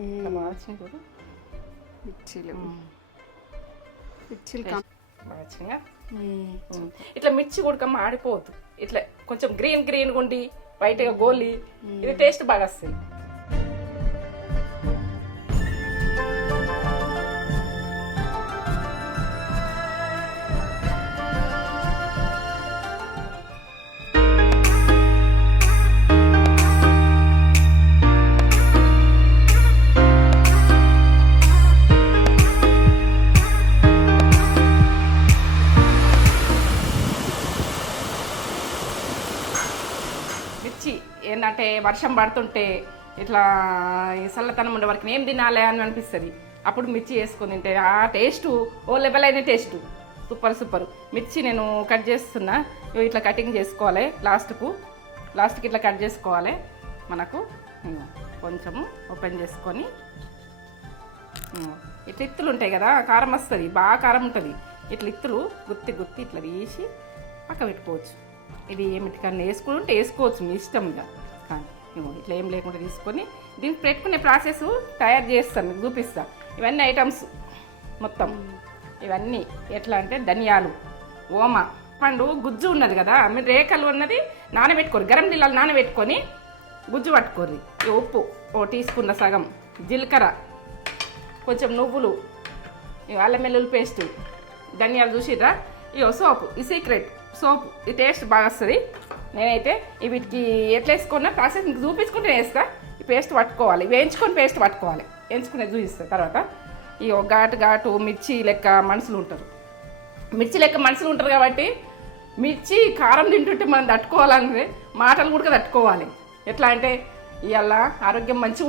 బాగా వచ్చినాయి కూడా మిర్చీలు బాగా వచ్చినాయా. ఇట్లా మిర్చి కూడా ఆడిపోవద్దు, ఇట్లా కొంచెం గ్రీన్ గ్రీన్ ఉండి వైట్గా గోలి, ఇది టేస్ట్ బాగా వస్తుంది. మిర్చి ఏంటంటే వర్షం పడుతుంటే ఇట్లా ఈ చల్లతనం ఉండే వరకు ఏం తినాలి అని అనిపిస్తుంది. అప్పుడు మిర్చి వేసుకొని తింటే ఆ టేస్ట్ ఓ లెవెల్ అయిన టేస్ట్ సూపర్ సూపర్. మిర్చి నేను కట్ చేస్తున్నా, ఇట్లా కటింగ్ చేసుకోవాలి. లాస్ట్కి ఇట్లా కట్ చేసుకోవాలి. మనకు కొంచెము ఓపెన్ చేసుకొని ఇట్లా ఇత్తులు ఉంటాయి కదా, కారం వస్తుంది, బాగా కారం ఉంటుంది. ఇట్లా ఇత్తులు గుత్తి గుత్తి ఇట్లా తీసి పక్క పెట్టుకోవచ్చు. ఇది ఏమిటికన్నా వేసుకుంటే వేసుకోవచ్చు మీ ఇష్టంగా, కానీ ఇట్లా ఏం లేకుండా తీసుకొని దీనికి పెట్టుకునే ప్రాసెస్ తయారు చేస్తాను, మీకు చూపిస్తాను. ఇవన్నీ ఐటమ్స్ మొత్తం ఇవన్నీ ఎట్లా అంటే ధనియాలు, ఓమ పండు, గుజ్జు ఉన్నది కదా, మీరు రేఖలు ఉన్నది నానబెట్టుకోరు, గరం నీళ్ళలు నానబెట్టుకొని గుజ్జు పట్టుకోరు. ఉప్పు 1 టీ స్పూన్ల సగం, జీలకర్ర, కొంచెం నువ్వులు, అల్లం వెల్లుల్లి పేస్టు, ధనియాలు చూసిరా, సోపు, ఈ సీక్రెట్ సోపు, ఈ టేస్ట్ బాగా వస్తుంది. నేనైతే వీటికి ఎట్లా వేసుకున్నా ప్రాసెస్ మీకు చూపించుకుంటే వేస్తా. ఈ పేస్ట్ పట్టుకోవాలి, వేయించుకొని పేస్ట్ పట్టుకోవాలి, వేయించుకునేది చూపిస్తా. తర్వాత ఈ ఘాటు మిర్చి లెక్క మనుషులు ఉంటారు కాబట్టి మిర్చి కారం తింటుంటే మనం తట్టుకోవాలంటే మాటలు కూడా తట్టుకోవాలి. ఎట్లా అంటే ఇవాళ ఆరోగ్యం మంచిగా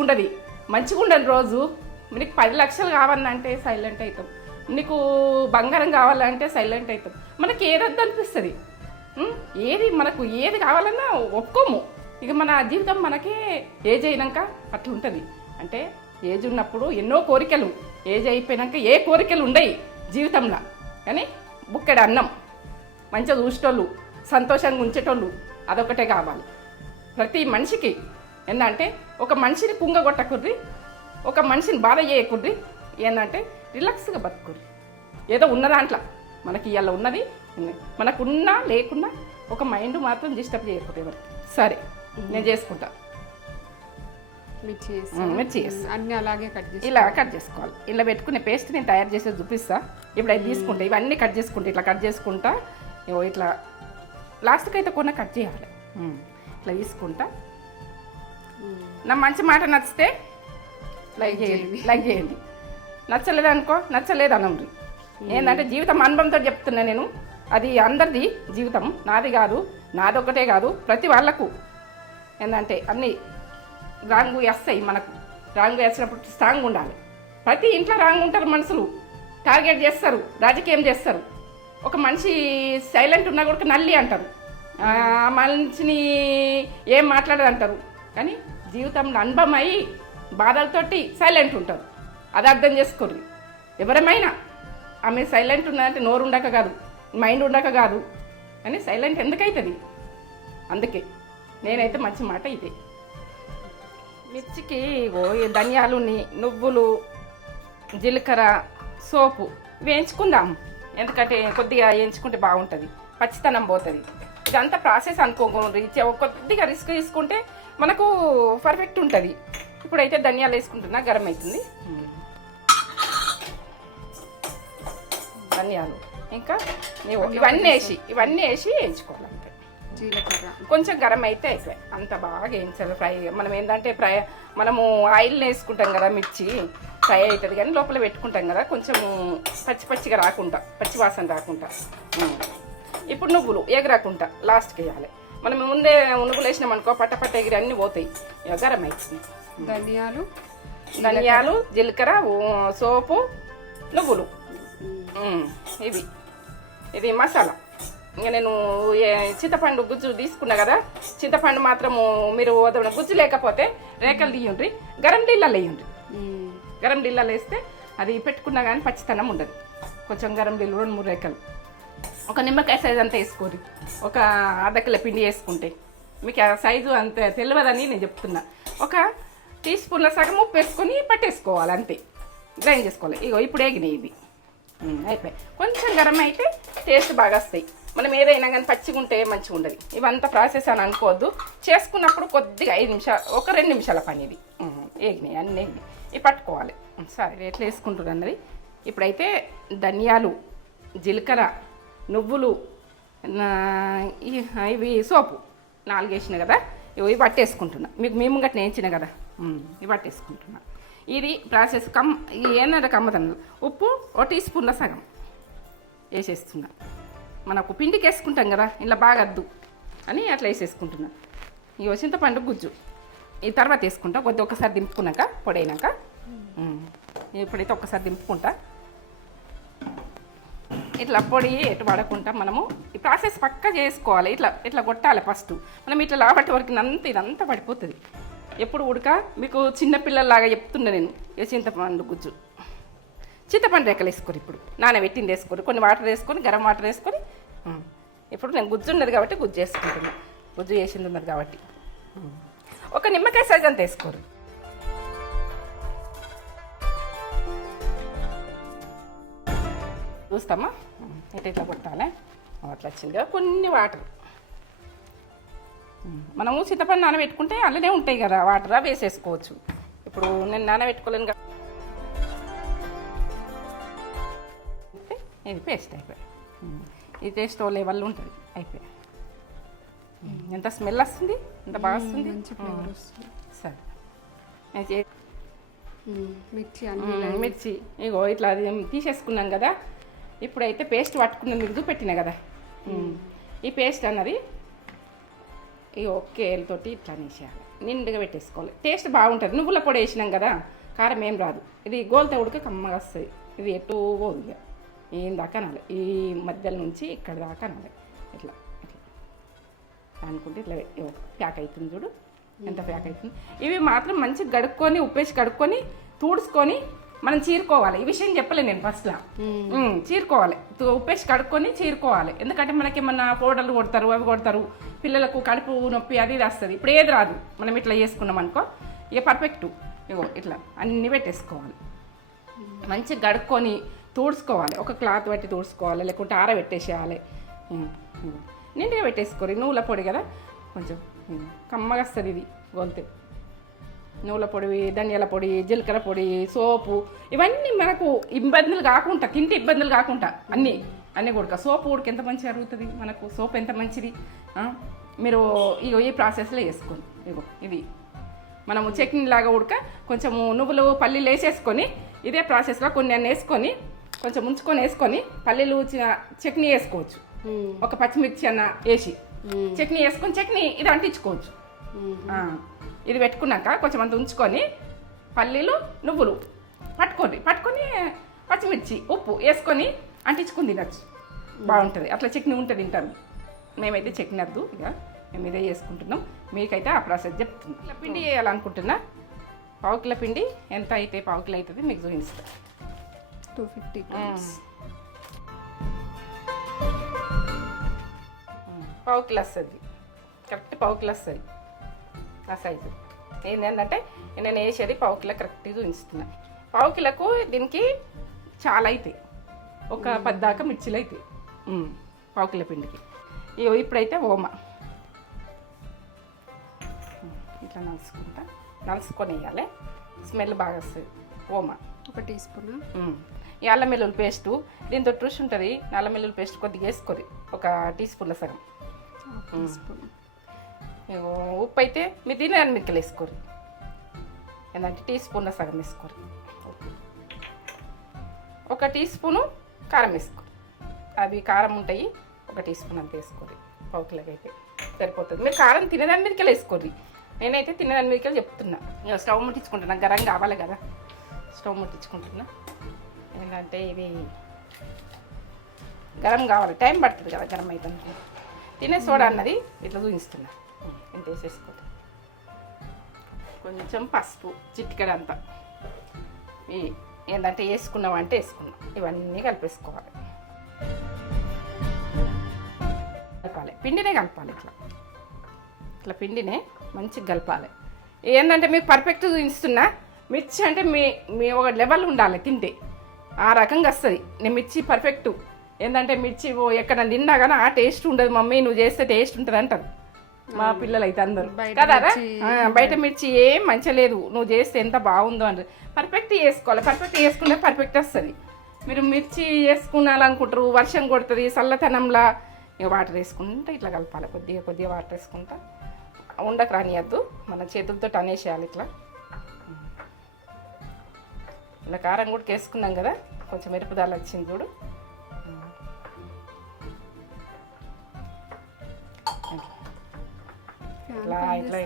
ఉండదు రోజు. మీకు 10 లక్షలు కావాలంటే సైలెంట్ అవుతాం, నీకు బంగారం కావాలంటే సైలెంట్ అవుతాం. మనకి ఏదొద్దు అనిపిస్తుంది, మనకు ఏది కావాలన్నా ఒప్పుకోము. ఇక మన జీవితం మనకే ఏజ్ అయినాక అట్లా ఉంటుంది. అంటే ఏజ్ ఉన్నప్పుడు ఎన్నో కోరికలు, ఏజ్ అయిపోయినాక ఏ కోరికలు ఉండయి జీవితంలో. కానీ బుక్కెడు అన్నం, మంచిగా చూసేటోళ్ళు, సంతోషంగా ఉంచేటోళ్ళు, అదొకటే కావాలి ప్రతి మనిషికి. ఏంటంటే ఒక మనిషిని కుంగగొట్టకుర్రి, ఒక మనిషిని బాధ చేయకుర్రి, ఏంటంటే రిలాక్స్గా బతుకుర్రి. ఏదో ఉన్న దాంట్లో మనకి ఇవాళ ఉన్నది, మనకున్నా లేకున్నా ఒక మైండ్ మాత్రం డిస్టర్బ్ చేయకూడదు ఎవరికి. సరే నేను చేసుకుంటా. మిర్చి అన్నీ అలాగే ఇలా కట్ చేసుకోవాలి. ఇలా పెట్టుకునే పేస్ట్ నేను తయారు చేసేది చూపిస్తా. ఇప్పుడు అది తీసుకుంటా, ఇవన్నీ కట్ చేసుకుంటా, ఇట్లా కట్ చేసుకుంటా. ఇట్లా లాస్ట్కి అయితే కొన్న కట్ చేయాలి. ఇట్లా తీసుకుంటా. నా మంచి మాట నచ్చితే లైక్ చేయండి, నచ్చలేదు అనుకో నచ్చలేదు అనండి. ఏంటంటే జీవితం అనుభవంతో చెప్తున్నా నేను. అది అందరిది జీవితం, నాది కాదు, నాదొక్కటే కాదు, ప్రతి వాళ్ళకు. ఏంటంటే అన్నీ రాంగు వేస్తాయి. మనకు రాంగు వేసినప్పుడు స్ట్రాంగ్ ఉండాలి. ప్రతి ఇంట్లో రాంగ్ ఉంటారు మనుషులు, టార్గెట్ చేస్తారు, రాజకీయం చేస్తారు. ఒక మనిషి సైలెంట్ ఉన్నా కూడా నల్లి అంటారు, మనిషిని ఏం మాట్లాడదు అంటారు. కానీ జీవితంలో అనుభవం అయ్యి బాధలతోటి సైలెంట్ ఉంటారు. అది అర్థం చేసుకోరు ఎవరమైనా. ఆమె సైలెంట్ ఉన్నదంటే నోరు ఉండక కాదు, మైండ్ ఉండక కాదు, కానీ సైలెంట్ ఎందుకవుతుంది. అందుకే నేనైతే మంచి మాట ఇదే. మిర్చికి ధనియాలు, నువ్వులు, జీలకర్ర, సోపు వేయించుకుందాం. ఎందుకంటే కొద్దిగా వేయించుకుంటే బాగుంటుంది, పచ్చితనం పోతుంది. ఇదంతా ప్రాసెస్ అనుకోకూడదు, కొద్దిగా రిస్క్ తీసుకుంటే మనకు పర్ఫెక్ట్ ఉంటుంది. ఇప్పుడైతే ధనియాలు వేసుకుంటున్నా, గరం అవుతుంది. ధనియాలు ఇంకా ఇవన్నీ వేసి వేయించుకోవాలంటే జీలకర్ర కొంచెం గరం అయితే అయిపోయి అంత బాగా వేయించాలి. ఫ్రై మనం ఏంటంటే మనము ఆయిల్ వేసుకుంటాం కదా, మిర్చి ఫ్రై అవుతుంది కానీ లోపల పెట్టుకుంటాం కదా, కొంచెం పచ్చిగా రాకుండా, పచ్చి వాసన రాకుండా. ఇప్పుడు నువ్వులు ఎగరాకుండా లాస్ట్కి వేయాలి. మనం ముందే నువ్వులు వేసినాం అనుకో పట్ట ఎగిరి అన్నీ పోతాయి. గరం అవుతుంది. ధనియాలు, జీలకర్ర, సోపు, నువ్వులు, ఇది మసాలా. ఇంకా నేను చింతపండు గుజ్జు తీసుకున్నా కదా, చింతపండు మాత్రము మీరు గుజ్జు లేకపోతే రేఖలు తీయండి, గరం నీళ్ళలో వేయండి. గరం నీళ్ళలో వేస్తే అది పెట్టుకున్నా కానీ పచ్చితనం ఉండదు. కొంచెం గరం నీళ్ళు 2-3 రేఖలు, ఒక నిమ్మకాయ సైజు అంతా వేసుకోరు. ఒక అర్ధ కిలో పిండి వేసుకుంటే మీకు ఆ సైజు అంత తెలియదని నేను చెప్తున్నా. ఒక టీ స్పూన్ల సగం ఉప్పు వేసుకొని పట్టేసుకోవాలి అంతే, గ్రైండ్ చేసుకోవాలి. ఇగో ఇప్పుడు ఎగినాయి ఇది అయిపోయి. కొంచెం గరం అయితే టేస్ట్ బాగా వస్తాయి. మనం ఏదైనా కానీ పచ్చిగా ఉంటే మంచిగా ఉండదు. ఇవంతా ప్రాసెస్ అని అనుకోవద్దు. చేసుకున్నప్పుడు కొద్దిగా 5 నిమిషాలు, ఒక 2 నిమిషాల పని ఇది. ఎగినాయి అన్నీ ఎగినాయి. ఇవి పట్టుకోవాలి. సరే ఎట్లా వేసుకుంటున్నారు అన్నది. ఇప్పుడైతే ధనియాలు, జీలకర్ర, నువ్వులు, ఇవి సోపు 4 వేసిన కదా, ఇవి పట్టేసుకుంటున్నా. మీకు మేము గట్ట నేర్చిన కదా, ఇవి పట్టేసుకుంటున్నా. ఇది ప్రాసెస్ ఏమన్నా కమ్మదన్న. ఉప్పు 1 టీ స్పూన్ల సగం వేసేస్తున్నా. మనకు పిండికి వేసుకుంటాం కదా, ఇలా బాగా అద్దు అని అట్లా వేసేసుకుంటున్నా. ఇక చింతపండు గుజ్జు ఈ తర్వాత వేసుకుంటా. కొద్దిగా ఒకసారి దింపుకున్నాక పొడి అయినాక, ఇప్పుడైతే ఒక్కసారి దింపుకుంటా. ఇట్లా పొడి ఎటు పడకుండా మనము ఈ ప్రాసెస్ పక్కా చేసుకోవాలి. ఇట్లా ఇట్లా కొట్టాలి ఫస్ట్. మనం ఇట్లా లాబట్టి వరకు ఇదంతా పడిపోతుంది. ఎప్పుడు ఉడక మీకు చిన్నపిల్లల్లాగా చెప్తున్నా నేను. ఇక చింతపండు గుజ్జు, చింతపండు రెక్కలు వేసుకోరు. ఇప్పుడు నానబెట్టింది వేసుకోరు. కొన్ని వాటర్ వేసుకొని, గరం వాటర్ వేసుకొని, ఇప్పుడు నేను గుజ్జు ఉన్నది కాబట్టి గుజ్జు వేసుకుంటున్నా. గుజ్జు వేసింది ఉన్నది కాబట్టి ఒక నిమ్మకాయ సైజ్ అంత వేసుకోరు. చూస్తామా ఇట్లా కొట్టాలి. అట్లా వచ్చిందిగా కొన్ని వాటర్. మనము చింతపండు నానబెట్టుకుంటే అందులోనే ఉంటాయి కదా వాటర్, అవి వేసేసుకోవచ్చు. ఇప్పుడు నేను నానబెట్టుకోలేను కదా. ఇది పేస్ట్ అయిపోయి. ఇది టేస్ట్ లెవెల్లో ఉంటుంది. అయిపోయి. ఎంత స్మెల్ వస్తుంది, ఎంత బాగా వస్తుంది. సరే మిర్చి ఇగో ఇట్లా అది తీసేసుకున్నాం కదా. ఇప్పుడైతే పేస్ట్ పట్టుకున్న మీకు చూపెట్టినా కదా, ఈ పేస్ట్ అన్నది ఈ ఒక్కేలతోటి ఇట్లా వేసేయాలి. నిండుగా పెట్టేసుకోవాలి. టేస్ట్ బాగుంటుంది. నువ్వుల పొడి వేసినాం కదా, కారం ఏం రాదు. ఇది గోల్త ఉడికి కమ్మగా వస్తుంది. ఇది ఎటు పోదు. ఏం దాకా అనాలి, ఈ మధ్యలో నుంచి ఇక్కడ దాకా అనాలి. ఇట్లా ఇట్లా అనుకుంటే ఇట్లా ప్యాక్ అవుతుంది. చూడు ఎంత ప్యాక్ అవుతుంది. ఇవి మాత్రం మంచిగా కడుక్కొని, ఉప్పేసి కడుక్కొని, తుడుచుకొని మనం చీరుకోవాలి. ఈ విషయం చెప్పలే నేను ఫస్ట్లో. చీరుకోవాలి, ఉప్పేసి కడుక్కొని చీరుకోవాలి. ఎందుకంటే మనకి ఏమన్నా పౌడర్లు కొడతారు, అవి కొడతారు. పిల్లలకు కడుపు నొప్పి అది ఇది వస్తుంది. ఇప్పుడు ఏది రాదు. మనం ఇట్లా చేసుకున్నాం అనుకో, ఇక పర్ఫెక్ట్. ఇగో ఇట్లా అన్నీ పెట్టేసుకోవాలి. మంచిగా కడుక్కొని తుడుచుకోవాలి. ఒక క్లాత్ బట్టి తుడుచుకోవాలి, లేకుంటే ఆరబెట్టేసేయాలి. నిండుగా పెట్టేసుకోరు. నువ్వుల పొడి కదా, కొంచెం కమ్మగా వస్తుంది ఇది గొంతు. నువ్వుల పొడి, ధనియాల పొడి, జీలకర్ర పొడి, సోపు, ఇవన్నీ మనకు ఇబ్బందులు కాకుండా, తింటే ఇబ్బందులు కాకుండా అన్నీ ఉడక. సోపు ఉడికి ఎంత మంచిగా అరుగుతుంది మనకు. సోపు ఎంత మంచిది. మీరు ఇగో ఈ ప్రాసెస్లో వేసుకోండి. ఇగో ఇది మనము చట్నీ లాగా ఉడక, కొంచెము నువ్వులు పల్లీలు వేసేసుకొని ఇదే ప్రాసెస్లో కొన్ని అన్నీ వేసుకొని, కొంచెం ఉంచుకొని వేసుకొని పల్లీలు చట్నీ వేసుకోవచ్చు. ఒక పచ్చిమిర్చి అన్న వేసి చట్నీ వేసుకొని చట్నీ ఇది అంటించుకోవచ్చు. ఇది పెట్టుకున్నాక కొంచెం అంత ఉంచుకొని పల్లీలు, నువ్వులు పట్టుకొని పచ్చిమిర్చి, ఉప్పు వేసుకొని అంటించుకుని తినచ్చు. బాగుంటుంది. అట్లా చట్నీ ఉంటుంది తింటారు. మేమైతే చట్నీ వద్దు, ఇక మేము ఇదే చేసుకుంటున్నాం. మీకైతే ఆ ప్రాసెస్ చెప్తున్నాం. ఇట్లా పిండి వేయాలనుకుంటున్నా. 1/2 కిలో పిండి ఎంత అయితే 1/2 కిలో అవుతుంది మీకు చూపిస్తా. 250 grams. 1/2 కిలో వస్తుంది. కరెక్ట్ 1/2 కిలో వస్తుంది ఆ సైజు. ఏంటంటే నేను వేసేది 1/2 కిలో కరెక్ట్గా చూపిస్తున్నా. 1/2 కిలోకు దీనికి చాలా అవుతాయి. ఒక 10 దాకా మిర్చిలు అవుతాయి 1/2 కిలో పిండికి. ఇప్పుడైతే ఓమ ఇట్లా నలుసుకొని వేయాలి. స్మెల్ బాగా వస్తుంది. ఓమ 1 టీ స్పూన్. ఈ అల్లం వెల్లుల్లి పేస్టు దీంతో ట్రూష్ ఉంటుంది. అల్లం వెల్లుల్లి పేస్ట్ కొద్దిగా వేసుకోరు, 1 టీ స్పూన్ల సగం. ఉప్పు అయితే మీరు తినేదాన్ని మిక్కలు వేసుకోరు. ఏంటంటే టీ స్పూన్ల సగం వేసుకోరు. 1 టీ స్పూను కారం వేసుకోరు. అవి కారం ఉంటాయి. 1 టీ స్పూన్ అంత వేసుకోరు. 1/2 కిలోకి అయితే సరిపోతుంది. మీరు కారం తినేదాన్ని మిరికలు వేసుకోరు. నేనైతే తినేదాన్ని మిరికలు చెప్తున్నా. స్టవ్ ముట్టించుకుంటున్నా, గరం కావాలి కదా, స్టవ్ ముట్టించుకుంటున్నా. ఏంటంటే ఇవి గరం కావాలి, టైం పడుతుంది కదా గరం అయితే. తినే సోడా అన్నది ఇట్లా చూపిస్తున్నా. ఇంత వేసేసుకోండి. కొంచెం పసుపు చిటికెడంతా. ఏంటంటే వేసుకున్నామంటే వేసుకున్నాం. ఇవన్నీ కలిపేసుకోవాలి. కలపాలి, పిండినే కలపాలి. ఇట్లా పిండినే మంచిగా కలపాలి. ఏంటంటే మీకు పర్ఫెక్ట్ చూపిస్తున్నా. మిర్చి అంటే మీ మీ ఒక లెవెల్ ఉండాలి తింటే, ఆ రకంగా వస్తుంది. నేను మిర్చి పర్ఫెక్ట్. ఏంటంటే మిర్చి ఎక్కడ తిన్నా కానీ ఆ టేస్ట్ ఉండదు మమ్మీ, నువ్వు చేస్తే టేస్ట్ ఉంటుంది అంటారు మా పిల్లలు అయితే అందరూ కదారా. బయట మిర్చి ఏం మంచిగా లేదు, నువ్వు చేస్తే ఎంత బాగుందో అంటారు. పర్ఫెక్ట్ చేసుకోవాలి, పర్ఫెక్ట్ చేసుకుంటే పర్ఫెక్ట్ వస్తుంది. మీరు మిర్చి వేసుకున్నారనుకుంటారు, వర్షం కొడుతుంది చల్లతనంలా, ఇక వాటర్ వేసుకుంటా ఇట్లా కలపాలి. కొద్దిగా కొద్దిగా వాటర్ వేసుకుంటా, ఉండకు రానియద్దు, మన చేతులతో అనేసేయాలి ఇట్లా. ఇలా కారం కూడా వేసుకున్నాం కదా, కొంచెం ఎరుపుదాలు వచ్చింది చూడు. ఇట్లా ఇట్లా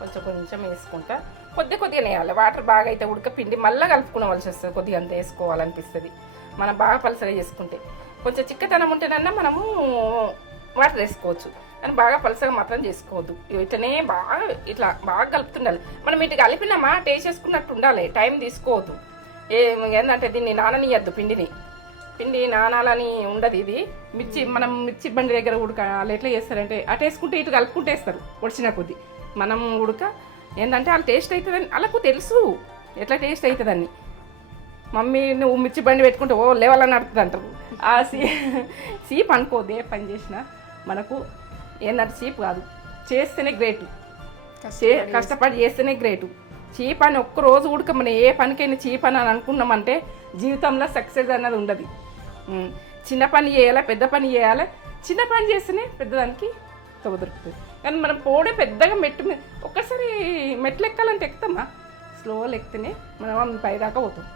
కొంచెం కొంచెం వేసుకుంటా, కొద్దిగా వేయాలి. వాటర్ బాగా అయితే ఉడకపిండి మళ్ళీ కలుపుకోవాల్సి వస్తుంది. కొద్దిగా అంత వేసుకోవాలనిపిస్తుంది మనం బాగా పలసగా చేసుకుంటే. కొంచెం చిక్కదనం ఉంటేనన్నా మనము వాటర్ వేసుకోవచ్చు, కానీ బాగా పలసగా మాత్రం చేసుకోవద్దు. ఇట్లనే బాగా ఇట్లా బాగా కలుపుతుండాలి. మనం ఇటు కలిపినామా టేస్ట్ చేసుకున్నట్టు ఉండాలి, టైం తీసుకోవద్దు. ఏంటంటే దీన్ని నాననియద్దు, పిండి నానాలని ఉండదు. ఇది మిర్చి మనం మిర్చి బండి దగ్గర వాళ్ళు ఎట్లా చేస్తారంటే అటు వేసుకుంటే ఇటు కలుపుకుంటే వేస్తారు ఒడిచిన కొద్ది. మనం ఉడక ఏంటంటే వాళ్ళు టేస్ట్ అవుతుందని వాళ్ళకు తెలుసు, ఎట్లా టేస్ట్ అవుతుందని. మమ్మీ నువ్వు మిర్చి బండి పెట్టుకుంటే ఓ లెవెల్ అని నడుతుంది అంటారు. ఆ సీప్ అనుకోదు, ఏ పని చేసినా మనకు ఏంటంటే చీప్ కాదు, చేస్తేనే గ్రేటు, కష్టపడి చేస్తేనే గ్రేటు. చీప్ అని ఒక్కరోజు ఉడక మనం ఏ పనికైనా చీప్ అని అనుకున్నామంటే జీవితంలో సక్సెస్ అన్నది ఉండదు. చిన్న పని చేయాలి, పెద్ద పని చేయాలి. చిన్న పని చేస్తేనే పెద్దదానికి తొగ దొరుకుతుంది. కానీ మనం పోడే పెద్దగా మెట్టు మీద ఒక్కసారి మెట్లు ఎక్కాలంటే ఎక్కుతామా, స్లోగా ఎక్కితేనే మనం పైదాకా పోతాం.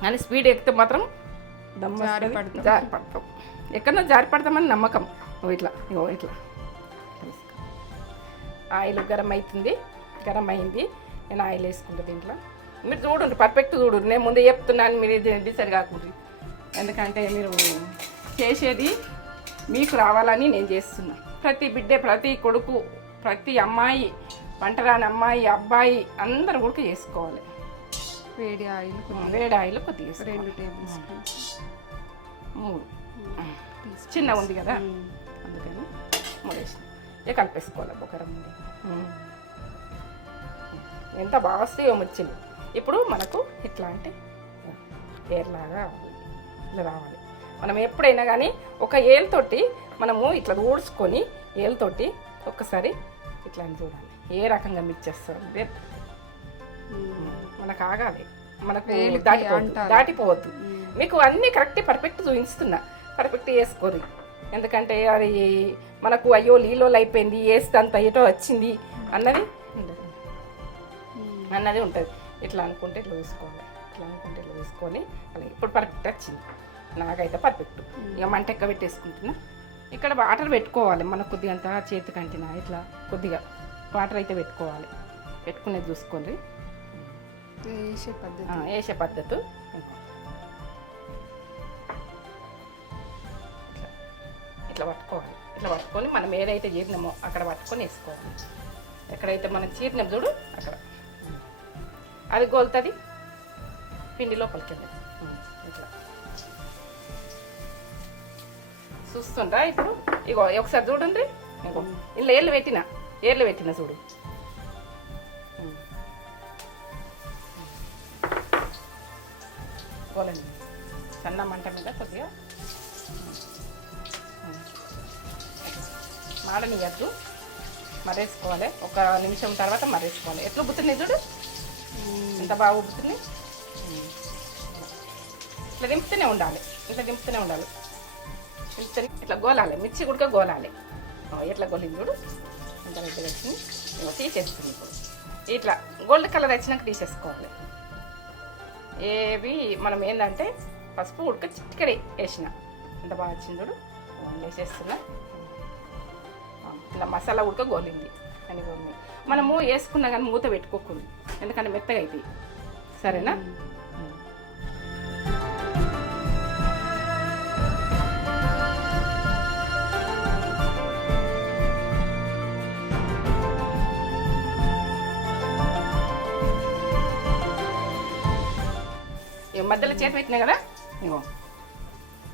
కానీ స్పీడ్ ఎక్కితే మాత్రం జారి పడతాం, ఎక్కడన్నా జారి పడతామని నమ్మకం. ఇట్లా ఆయిల్ గరం అయింది. నేను ఆయిల్ వేసుకుంటా దీంట్లో. మీరు చూడండి, పర్ఫెక్ట్ చూడండి. నేను ముందే చెప్తున్నాను, మీరు డిసైడ్ కాకుండా. ఎందుకంటే మీరు చేసేది మీకు రావాలని నేను చేస్తున్నా. ప్రతి బిడ్డ, ప్రతి కొడుకు, ప్రతి అమ్మాయి, వంటరాని అమ్మాయి, అబ్బాయి అందరూ కూడా చేసుకోవాలి. వేడి ఆయిల్ కొద్దిగా 2 టేబుల్ స్పూన్స్, 3 చిన్న ఉంది కదా అందుకని 3 వేసిన. ఇక కలిపేసుకోవాలి బొకరం ఉంది. ఎంత బాగా వస్తాయో మిర్చిలు. ఇప్పుడు మనకు ఇట్లా అంటే ఏర్లాగా ఇలా రావాలి. మనం ఎప్పుడైనా కానీ ఒక ఏలుతోటి మనము ఇట్లా ఊడ్చుకొని ఏలుతోటి ఒక్కసారి ఇట్లా అని చూడాలి ఏ రకంగా మిర్చేస్తారు. మనకు ఆగాలి, మనకు దాటిపోవద్దు. మీకు అన్నీ కరెక్ట్ పర్ఫెక్ట్ చూపిస్తున్నా, పర్ఫెక్ట్ వేసుకోరు. ఎందుకంటే అది మనకు అయ్యో లీలోలు అయిపోయింది, వేస్తే అంత ఏటో వచ్చింది అన్నది ఉంటుంది. ఇట్లా అనుకుంటే ఇట్లా చూసుకోవాలి, ఇట్లా చూసుకొని అలాగే ఇప్పుడు పర్ఫెక్ట్ వచ్చింది. నాకైతే పర్ఫెక్ట్. ఇక మంట ఎక్క పెట్టేసుకుంటున్నా. ఇక్కడ వాటర్ పెట్టుకోవాలి, మనకు కొద్దిగా అంతా చేతికి అంటినా ఇట్లా కొద్దిగా వాటర్ అయితే పెట్టుకోవాలి. పెట్టుకునేది చూసుకోండి. వేసే పద్ధతి ఇట్లా పట్టుకోవాలి. ఇట్లా పట్టుకొని మనం ఏదైతే చీరినామో అక్కడ పట్టుకొని వేసుకోవాలి. ఎక్కడైతే మనం చీరినాం చూడు అక్కడ అది గోలుతుంది, పిండి లోపలికి వెళ్ళదు. ఇట్లా చూస్తుంటా. ఇప్పుడు ఇగో ఒకసారి చూడండి, ఇగో ఇలా ఏర్లు పెట్టిన చూడు. గోలండి సన్న మంట మీద కొద్దిగా మాడనియద్దు, మరేసుకోవాలి. 1 నిమిషం తర్వాత మరేసుకోవాలి. ఎట్లా ఉబ్బుతున్నాయి చూడు, ఎంత బాగా ఉబ్బుతుంది. ఇట్లా దింపుతూనే ఉండాలి, ఇట్లా గోలాలి. మిర్చి కూడా గోలాలి. ఎట్లా గోలింది చూడు, ఎంత రెడ్డి వచ్చింది. తీసేస్తుంది. ఇప్పుడు ఇట్లా గోల్డ్ కలర్ వచ్చినాక తీసేసుకోవాలి. ఏవి మనం ఏంటంటే పసుపు ఉడక చిటికడి వేసిన ఎంత బాగా వచ్చింది చూడు. వేసేస్తున్నా. ఇలా మసాలా ఉడక గోలింది అని గోలింది. మనము వేసుకున్నా కానీ మూత పెట్టుకోకూడదు, ఎందుకంటే మెత్తగా అవుతాయి. సరేనా? మధ్యలో చేతి పెట్టినా కదా ఇగో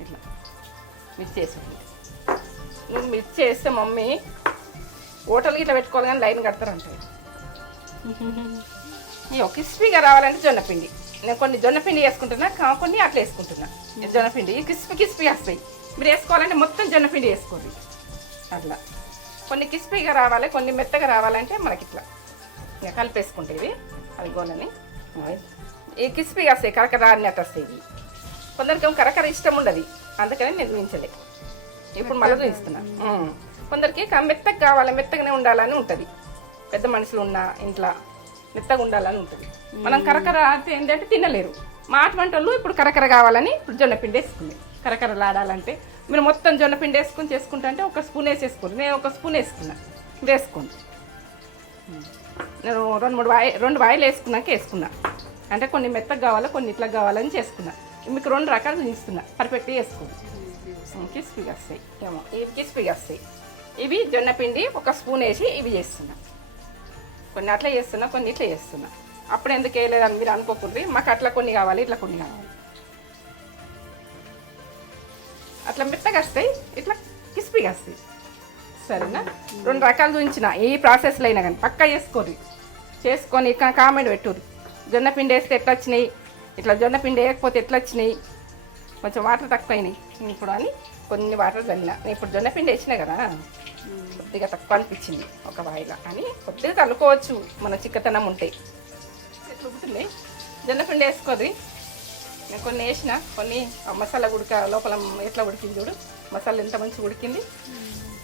ఇట్లా మిక్స్ చేసి నువ్వు మిక్స్ చేస్తే మమ్మీ హోటల్కి ఇట్లా పెట్టుకోవాలి కానీ లైన్ కడతారంటే ఇగో క్రిస్పీగా రావాలంటే జొన్నపిండి నేను కొన్ని జొన్నపిండి వేసుకుంటున్నా కొన్ని అట్లా వేసుకుంటున్నా జొన్నపిండి క్రిస్పీ వస్తాయి. మీరు వేసుకోవాలంటే మొత్తం జొన్నపిండి వేసుకోండి. అట్లా కొన్ని క్రిస్పీగా రావాలి, కొన్ని మెత్తగా రావాలంటే మనకి ఇట్లా ఇంకా కలిపేసుకుంటే ఇవి అది గోలని ఈ క్రిస్పీగా వస్తాయి, కరకర అన్నట్టు వస్తాయి. ఇవి కొందరికి కరకర ఇష్టం ఉండదు, అందుకని నేను చూపించలే. ఇప్పుడు మళ్ళీ చూపిస్తున్నా. కొందరికి మెత్తగా కావాలి, మెత్తగానే ఉండాలని ఉంటుంది. పెద్ద మనుషులు ఉన్న ఇంట్లో మెత్తగా ఉండాలని ఉంటుంది. మనం కరకర ఏంటంటే తినలేరు. మా అటువంటి వాళ్ళు ఇప్పుడు కరకర కావాలని ఇప్పుడు జొన్నపిండి వేసుకుంది. కరకరలాడాలంటే మీరు మొత్తం జొన్నపిండి వేసుకుని చేసుకుంటా అంటే ఒక స్పూన్ వేసేసుకోండి. నేను ఒక స్పూన్ వేసుకున్నా, వేసుకోండి. నేను రెండు వాయిలు వేసుకున్నాక వేసుకున్నా. అంటే కొన్ని మెత్తగా కావాలి, కొన్ని ఇట్లా కావాలని చేసుకున్నా. మీకు 2 రకాలు చూపిస్తున్నా, పర్ఫెక్ట్గా వేసుకోండి. క్రిస్పీగా వస్తాయి ఏమో, ఇవి క్రిస్పీగా వస్తాయి. ఇవి జొన్నపిండి ఒక స్పూన్ వేసి ఇవి చేస్తున్నా. కొన్ని అట్లా చేస్తున్నా, కొన్ని ఇట్లా చేస్తున్నా. అప్పుడు ఎందుకు వేయలేదని మీరు అనుకోకుండా, మాకు అట్లా కొన్ని కావాలి, ఇట్లా కొన్ని కావాలి. అట్లా మెత్తగా వస్తాయి, ఇట్లా క్రిస్పీగా వస్తాయి. సరేనా? 2 రకాలు చూపించిన ఏ ప్రాసెస్లో అయినా కానీ పక్కా చేసుకోరు. చేసుకొని కామెంట్ పెట్టుర్రు. జొన్నపిండి వేస్తే ఎట్లా వచ్చినాయి, ఇట్లా జొన్నపిండి వేయకపోతే ఎట్లా వచ్చినాయి, కొంచెం వాటర్ తక్కువ అయినాయి ఇప్పుడు అని కొన్ని వాటర్ చల్లిన. నేను ఇప్పుడు జొన్నపిండి వేసినా కదా, కొద్దిగా తక్కువ అనిపించింది ఒక వాయిలా అని కొద్దిగా తల్లుకోవచ్చు, మన చిక్కతనం ఉంటాయి. ఎట్లా ఉడుకుతున్నాయి జొన్నపిండి వేసుకోది. నేను కొన్ని వేసిన, కొన్ని మసాలా ఉడక లోపల ఎట్లా ఉడికింది చూడు, మసాలా ఎంత మంచిగా ఉడికింది.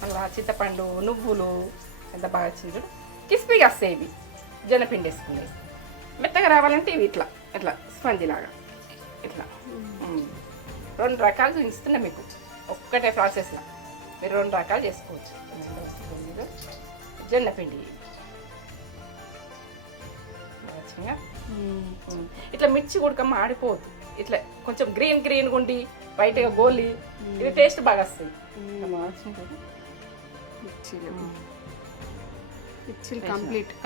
అలా చింతపండు నువ్వులు ఎంత బాగా వచ్చింది చూడు. క్రిస్పీగా వస్తాయి ఇవి జొన్నపిండి వేసుకునేవి. మెత్తగా రావాలంటే ఇవి ఇట్లా ఇట్లా స్పంజీ లాగా ఇట్లా 2 రకాలు చూపిస్తున్నా మీకు ఒక్కటే ప్రాసెస్లో. మీరు 2 రకాలు చేసుకోవచ్చు. జొన్నపిండి ఇట్లా మిర్చి ఉడక మాడిపోవద్దు, ఇట్లా కొంచెం గ్రీన్గా ఉండి వైట్గా గోలి, ఇది టేస్ట్ బాగా వస్తాయి.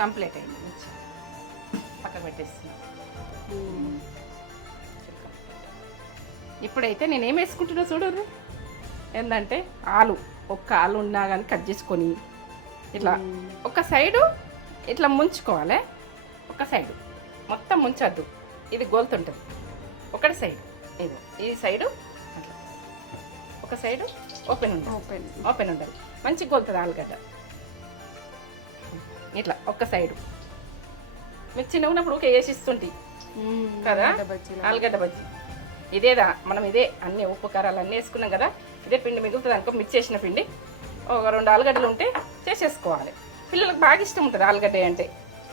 కంప్లీట్ అయింది. పక్కన పెట్టేస్తున్నా. ఇప్పుడైతే నేను ఏం వేసుకుంటున్నా చూడరు, ఏంటంటే ఒక్క ఆలు ఉన్నా కానీ కట్ చేసుకొని ఇట్లా ఒక సైడు ఇట్లా ముంచుకోవాలి. ఒక సైడు మొత్తం ముంచద్దు, ఇది గోలుతుంటుంది. ఒకటి సైడ్ ఇది ఈ సైడు అట్లా ఒక సైడు ఓపెన్ ఉండదు, మంచిగా గోలుతుంది ఆలుగడ్డ. ఇట్లా ఒక్క సైడు మీకు చిన్న ఉన్నప్పుడు ఊకే వేసిస్తుంటే కదా ఆలుగడ్డ బజ్జీ. ఇదేదా మనం ఇదే అన్ని ఉప్పు కారాలు అన్నీ వేసుకున్నాం కదా, ఇదే పిండి మిగులుతుంది అనుకో. మిక్స్ చేసిన పిండి ఒక 2 ఆలుగడ్డలు ఉంటే చేసేసుకోవాలి. పిల్లలకు బాగా ఇష్టం ఉంటుంది ఆలుగడ్డ అంటే,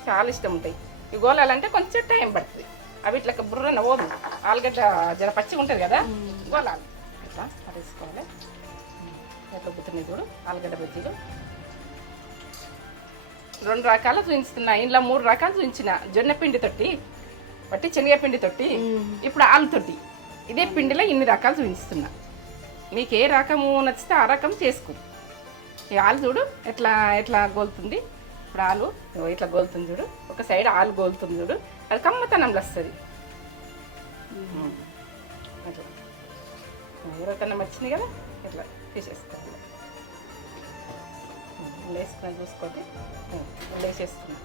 చాలా ఇష్టం ఉంటాయి. ఈ గోలాలంటే కొంచెం టైం పడుతుంది. అవి ఇట్లా బుర్ర నవ్వదు, ఆలుగడ్డ జర పచ్చిగా ఉంటుంది కదా, గోలాలి. ఇట్లా వేసుకోవాలి. ఎట్లా ఉబ్బుతున్నాయి చూడు ఆలుగడ్డ బజ్జీలు. 2 రకాలు చూపిస్తున్నా. ఇంట్లో 3 రకాలు చూపించిన. జొన్నపిండి తోటి బట్టి శనగపిండి తోటి, ఇప్పుడు ఆలుతోటి. ఇదే పిండిలో ఇన్ని రకాలు చూపిస్తున్నా. మీకు ఏ రకము నచ్చితే ఆ రకం చేసుకో. ఈ ఆలు చూడు ఎట్లా ఎట్లా గోలుతుంది. ఇప్పుడు ఆలు ఇట్లా గోలుతుంది చూడు, ఒక సైడ్ ఆలు గోలుతుంది చూడు, అది కమ్మతనంలో వస్తుంది. అట్లా ఎవరికన్నా వచ్చింది కదా, ఇట్లా తీసేసుకోవాలి. వేసుకుని చూసుకోండి, వేసేసుకున్నా.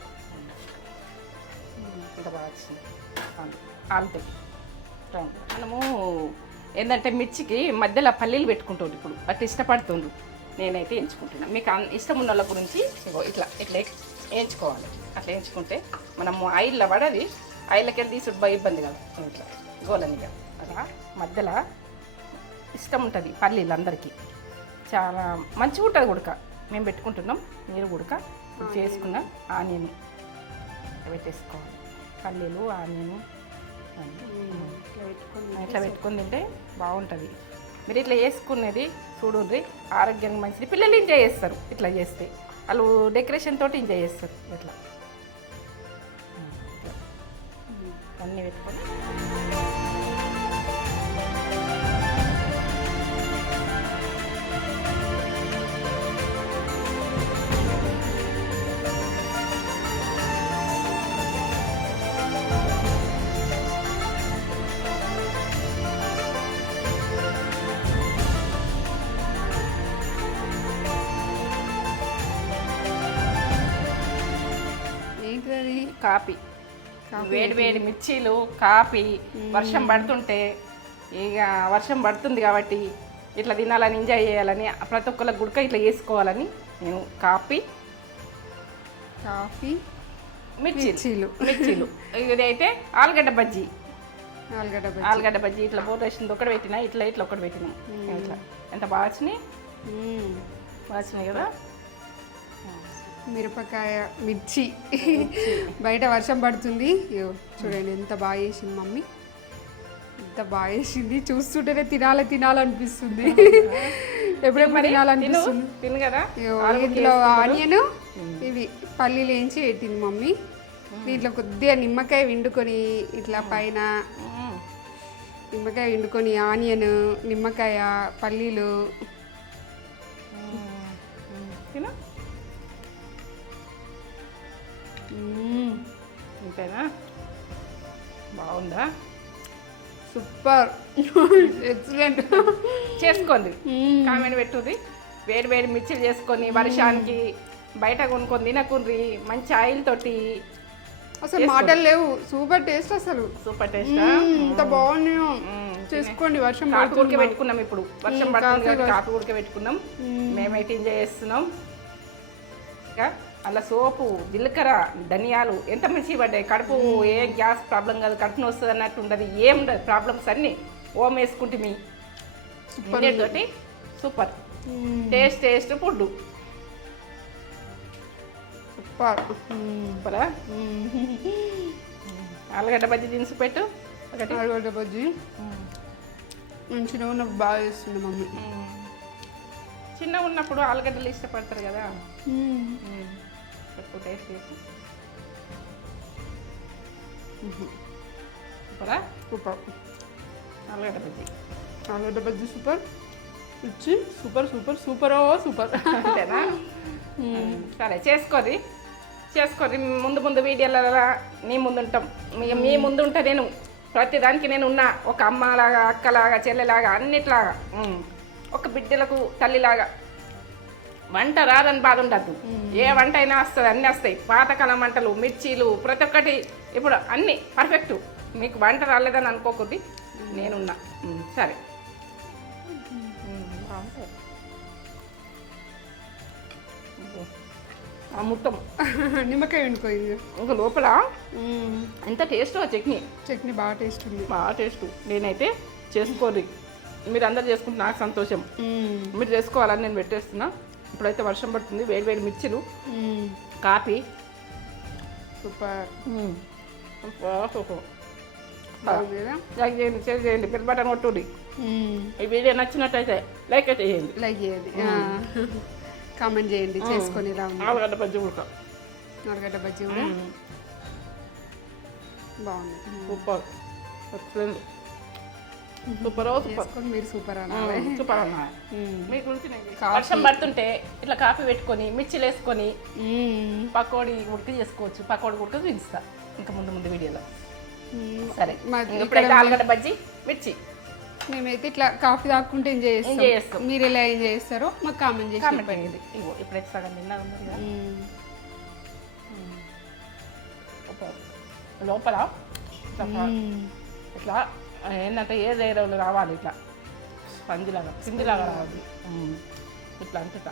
ఇంత బాగా వచ్చింది ఆలుతో. మనము ఏంటంటే మిర్చికి మధ్యలో పల్లీలు పెట్టుకుంటుంది. ఇప్పుడు అట్లా ఇష్టపడుతుండ్రు, నేనైతే ఎంచుకుంటున్నాను. మీకు ఇష్టం ఉన్న వాళ్ళ గురించి ఇట్లా ఇట్లా వేయించుకోవాలి. అట్లా వేయించుకుంటే మనము ఆయిల్లో పడది, ఆయిల్లోకి వెళ్ళి తీసుడు బాగా ఇబ్బంది కాదు. ఇట్లా గోలని కదా అలా మధ్యలో ఇష్టం ఉంటుంది పల్లీలు అందరికీ. చాలా మంచిగా ఉంటుంది ఉడక. మేము పెట్టుకుంటున్నాం, మీరు ఉడక చేసుకున్న ఆనియన్ పెట్టేసుకోవాలి. పల్లీలు ఆనియన్ ఇట్లా పెట్టుకుని తింటే బాగుంటుంది. మీరు ఇట్లా వేసుకునేది చూడండి, ఆరోగ్యానికి మంచిది. పిల్లలు ఎంజాయ్ చేస్తారు ఇట్లా చేస్తే, వాళ్ళు డెకరేషన్ తోటి ఎంజాయ్ చేస్తారు. ఇట్లా అన్నీ పెట్టుకొని కాపీ వేడి వేడి మిర్చీలు కాపీ వర్షం పడుతుంటే ఇక వర్షం పడుతుంది కాబట్టి ఇట్లా తినాలని ఎంజాయ్ చేయాలని ప్రతి ఒక్కళ్ళ గుడక ఇట్లా వేసుకోవాలని నేను కాపీ మిర్చీలు ఇది అయితే ఆలుగడ్డ బజ్జీ ఇట్లా బోరేసింది ఒకటి పెట్టినా ఇట్లా ఒకటి పెట్టినాం ఇట్లా ఎంత బాగా వచ్చినాయి కదా. మిరపకాయ మిర్చి బయట వర్షం పడుతుంది. చూడండి ఎంత బాగా చేసింది మమ్మీ, ఎంత బాగా చేసింది. చూస్తుంటేనే తినాలనిపిస్తుంది. ఎప్పుడెప్పుడు తినాలనిపిస్తుంది. తిను కదా. ఇందులో ఆనియన్ ఇవి పల్లీలు వేయించి పెట్టింది మమ్మీ. దీంట్లో కొద్దిగా నిమ్మకాయ వండుకొని ఇట్లా పైన నిమ్మకాయ వండుకొని ఆనియన్ నిమ్మకాయ పల్లీలు ఇంతేనా? బాగుందా? Super, excellent. చేసుకోండి, కామెంట్ పెట్టుది. వేడి మిర్చిలు చేసుకొని వర్షానికి బయట కొనుక్కొని తినకుండ్రి, మంచి ఆయిల్ తోటి. అసలు మాటలు లేవు, సూపర్ టేస్ట్. అసలు సూపర్ టేస్ట్, ఎంత బాగున్నాయో. చేసుకోండి. వర్షం ఉడికే పెట్టుకున్నాం, ఇప్పుడు వర్షం పడుతుంది కాఫీ ఉడికే పెట్టుకున్నాం. మేమైతే ఎంజాయ్ చేస్తున్నాం. అలా సోపు జీలకర్ర ధనియాలు ఎంత మంచి పడ్డాయి. కడుపు ఏ గ్యాస్ ప్రాబ్లం కాదు, కడుపుని వస్తుంది అన్నట్టు ఉండదు, ఏం ఉండదు ప్రాబ్లమ్స్ అన్నీ. ఓం వేసుకుంటే మీ తోటి సూపర్ టేస్ట్ ఫుడ్ సూపరా. ఆలుగడ్డ బజ్జీ దినుసు పెట్టు ఒకటి. ఆలుగడ్డ బజ్జీ మంచిగా ఉన్నప్పుడు బాగా చేస్తుంది మమ్మీ. చిన్నగా ఉన్నప్పుడు ఆలుగడ్డలు ఇష్టపడతారు కదా, ఎక్కువ టేస్ట్ చేసి. సూపరా, సూపర్. ఆలుగడ్డ బజ్జీ సూపర్. ఇచ్చి సూపర్ అంతేనా? సరే చేసుకోరి ముందు వీడియోలలో నీ ముందుంటాం. మీ ముందు ఉంటే నేను ప్రతిదానికి నేను ఉన్నా. ఒక అమ్మలాగా, అక్కలాగా, చెల్లెలాగా, అన్నిట్లాగా, ఒక బిడ్డలకు తల్లిలాగా. వంట రాదని బాధ ఉండద్దు, ఏ వంట అయినా వస్తుంది, అన్నీ వస్తాయి. పాతకాలం వంటలు, మిర్చీలు, ప్రతి ఒక్కటి ఇప్పుడు అన్నీ పర్ఫెక్ట్. మీకు వంట రాలేదని అనుకోకూడదు, నేనున్నా. సరే, మొత్తం నిమ్మకాయ వండుకోయింది ఇంకా లోపల. ఎంత టేస్ట్ చట్నీ బాగా టేస్ట్ ఉంది, బాగా టేస్ట్. నేనైతే చేసుకోరు, మీరు అందరు చేసుకుంటే నాకు సంతోషం. మీరు చేసుకోవాలని నేను పెట్టేస్తున్నా. ఇప్పుడైతే వర్షం పడుతుంది, వేడి మిర్చిలు, కాఫీ. సూపర్. లైక్ చేయండి, షేర్ చేయండి, బెల్ బటన్ కొట్టుడి. ఈ వీడియో నచ్చినట్టయితే లైక్ అయితే చేయండి, కామెంట్ చేయండి, చేసుకొని ఆలుగడ్డ బజ్జీ కూడా బాగుంది. సూపర్, మీరు సూపర్ అన్నారు. సూపర్ అన్నా. మీ గురించి వర్షం పడుతుంటే ఇట్లా కాఫీ పెట్టుకొని మిర్చిలు వేసుకొని పకోడీ ఉడికి చేసుకోవచ్చు. పకోడీ ఉడక చూపిస్తా ఇంకా ముందు వీడియోలో. సరే, ఇప్పుడైతే ఆలుగడ్డ బజ్జీ మిర్చి. మేమైతే ఇట్లా కాఫీ తాక్కుంటే ఎంజాయ్ చేస్తాం. మీరు ఎలా ఎంజాయ్ చేస్తారో మాకు కామెంట్ చేసి చెప్పండి. ఇప్పుడైతే సగం తిన్నా ఉంది కదా. లోపల ఇట్లా ఏంటంటే ఏ రేరవులు రావాలి, ఇట్లా పిండిలాగా రావాలి. ఇట్లా అంటుతా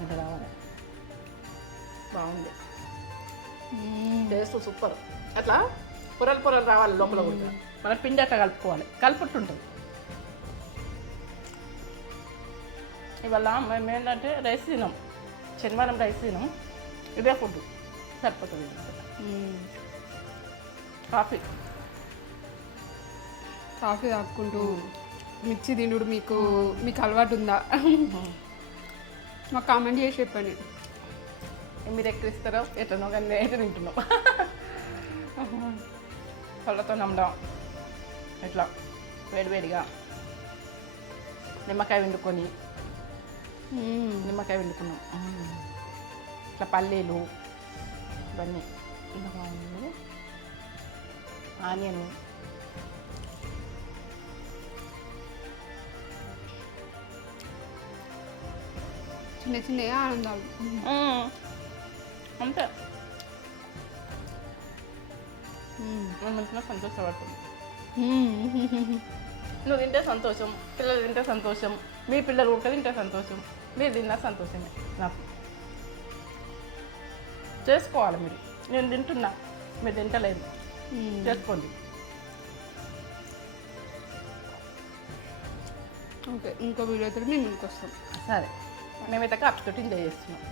అంటే రావాలి. బాగుంది, టేస్ట్ సూపర్. అట్లా పొరలు రావాలి లోపల కూడా. మన పిండి అట్లా కలుపుకోవాలి, కలుపుతుంటుంది. ఇవాళ మేము ఏంటంటే రైస్ తినాం, శనివారం రైస్ తినాం. ఇదే ఫుడ్ సరిపోతుంది. కాఫీ తాక్కుంటూ మిర్చి తినుడు మీకు అలవాటు ఉందా? మాకు కామెంట్ చేసి చెప్పండి. మీరు ఎక్కడిస్తారో ఎట్లనో కానీ అయితే తింటున్నాం. పళ్ళతో నమ్మడం ఇట్లా వేడిగా నిమ్మకాయ వండుకున్నాం. ఇట్లా పల్లీలు ఇవన్నీ బాగుంది. ఆనియన్ చిన్న ఆనందాలు. అంతే మనం మంచిగా సంతోషపడుతుంది. నువ్వు తింటే సంతోషం, పిల్లలు తింటే సంతోషం, మీ పిల్లలు కూడా తింటే సంతోషం, మీరు తిన్నా సంతోషమే. నాకు చేసుకోవాలి మీరు. నేను తింటున్నా, మీరు తింటలేదు, చేసుకోండి. ఓకే, ఇంకో వీడియోతో మేము ఇంకొస్తాం. సరే, మేమైతే కప్స్ తోటి ఎంజాయ్ చేస్తున్నాం.